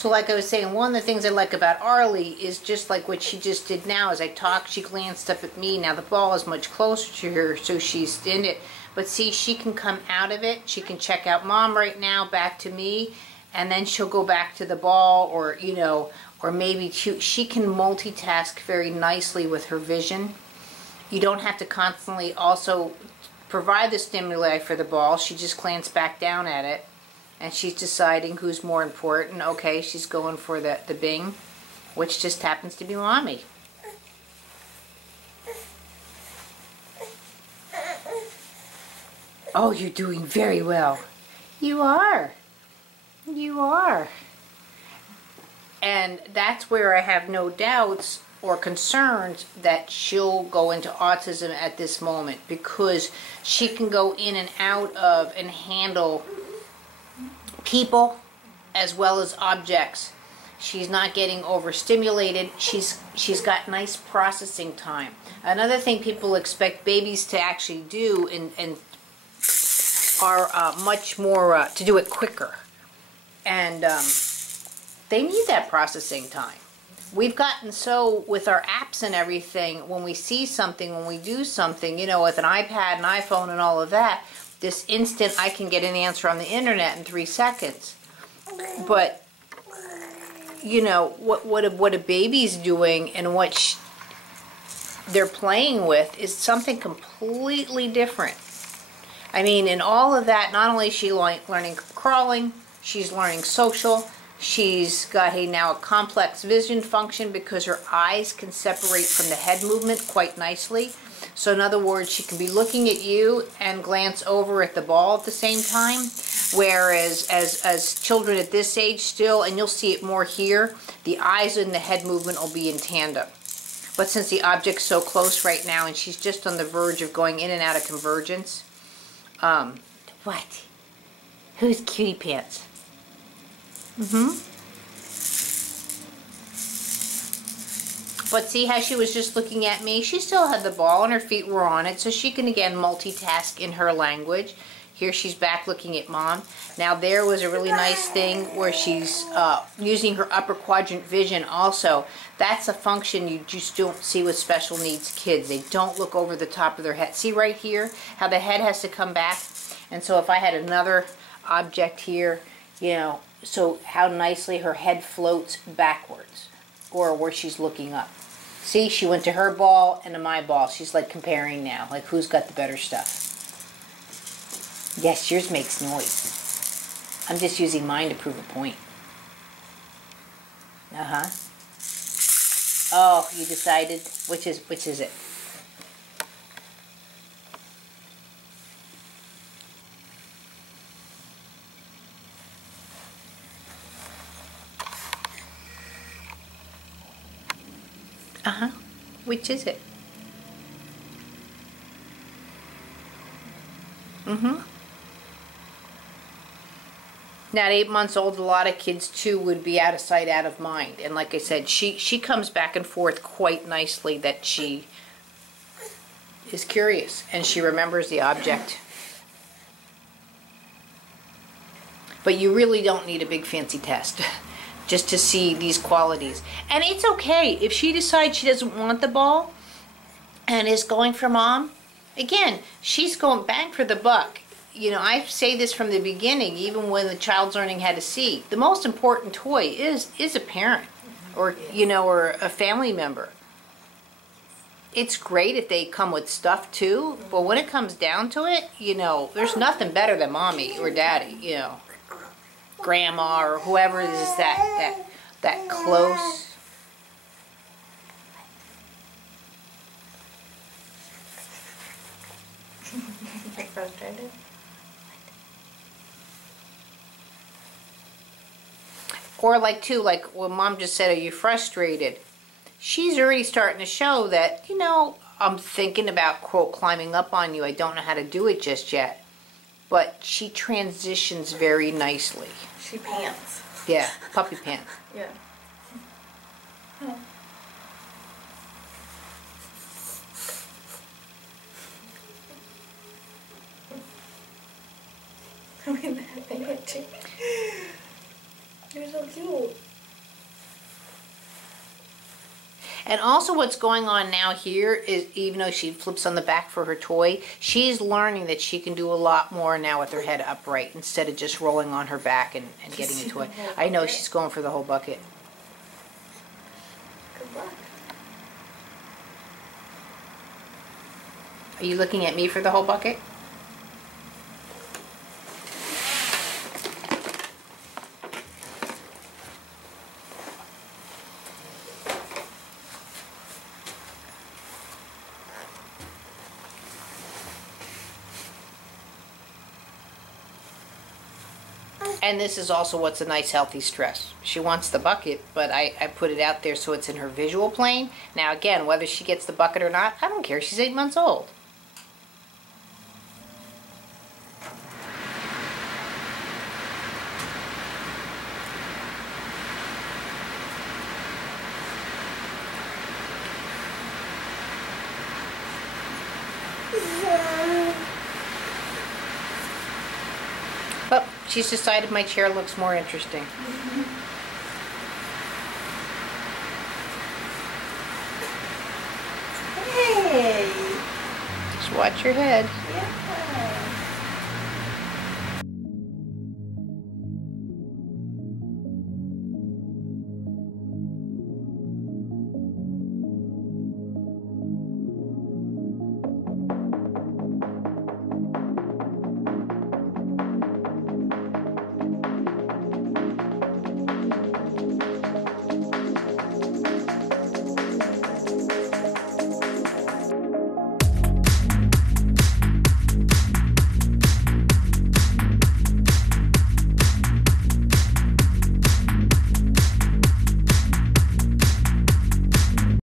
So like I was saying, one of the things I like about Arlie is just like what she just did now. As I talked, she glanced up at me. Now the ball is much closer to her, so she's in it. But see, she can come out of it. She can check out Mom right now, back to me, and then she'll go back to the ball, or, you know, or maybe she can multitask very nicely with her vision. You don't have to constantly also provide the stimuli for the ball. She just glanced back down at it, and she's deciding who's more important. Okay, she's going for the Bing, which just happens to be Mommy. Oh, you're doing very well. You are. You are. And that's where I have no doubts or concerns that she'll go into autism at this moment, because she can go in and out of and handle people as well as objects. She's not getting overstimulated. She's got nice processing time. Another thing people expect babies to actually do and are much more to do it quicker, and they need that processing time. We've gotten so with our apps and everything, when we see something, when we do something, you know, with an iPad and iPhone and all of that, this instant I can get an answer on the internet in 3 seconds. But you know what a baby's doing and what they're playing with is something completely different. I mean, in all of that, not only is she learning crawling, she's learning social. She's got now a complex vision function because her eyes can separate from the head movement quite nicely. So in other words, she can be looking at you and glance over at the ball at the same time. Whereas as children at this age still, and you'll see it more here, the eyes and the head movement will be in tandem. But since the object's so close right now and she's just on the verge of going in and out of convergence. What? Who's Cutie Pants? But see how she was just looking at me? She still had the ball and her feet were on it, so she can again multitask in her language. Here she's back looking at Mom. Now there was a really nice thing where she's using her upper quadrant vision also. That's a function you just don't see with special needs kids. They don't look over the top of their head. See right here how the head has to come back? And so if I had another object here, you know, so how nicely her head floats backwards, or where she's looking up. See, she went to her ball and to my ball. She's like comparing now, like who's got the better stuff. Yes, yours makes noise. I'm just using mine to prove a point. Oh, you decided? Which is it? Which is it? Now at 8 months old, a lot of kids too would be out of sight, out of mind. And like I said, she comes back and forth quite nicely, that she is curious and she remembers the object. But you really don't need a big fancy test just to see these qualities. And it's okay if she decides she doesn't want the ball and is going for Mom. Again, she's going bang for the buck. You know, I say this from the beginning, even when the child's learning how to see. The most important toy is a parent, or, you know, or a family member. It's great if they come with stuff too, but when it comes down to it, you know, there's nothing better than Mommy or Daddy, you know. Grandma or whoever is that close. Frustrated? Or like too, like when Mom just said, are you frustrated? She's already starting to show that, you know, I'm thinking about, quote, climbing up on you. I don't know how to do it just yet. But she transitions very nicely. She pants. Yeah, puppy pants. Yeah. Oh. I mean, you're so cute. And also what's going on now here is, even though she flips on the back for her toy, she's learning that she can do a lot more now with her head upright instead of just rolling on her back and getting a toy. I know, she's going for the whole bucket. Good luck. Are you looking at me for the whole bucket? And this is also what's a nice healthy stress. She wants the bucket, but I put it out there so it's in her visual plane. Now again, whether she gets the bucket or not, I don't care. She's 8 months old. But she's decided my chair looks more interesting. Hey! Just watch your head.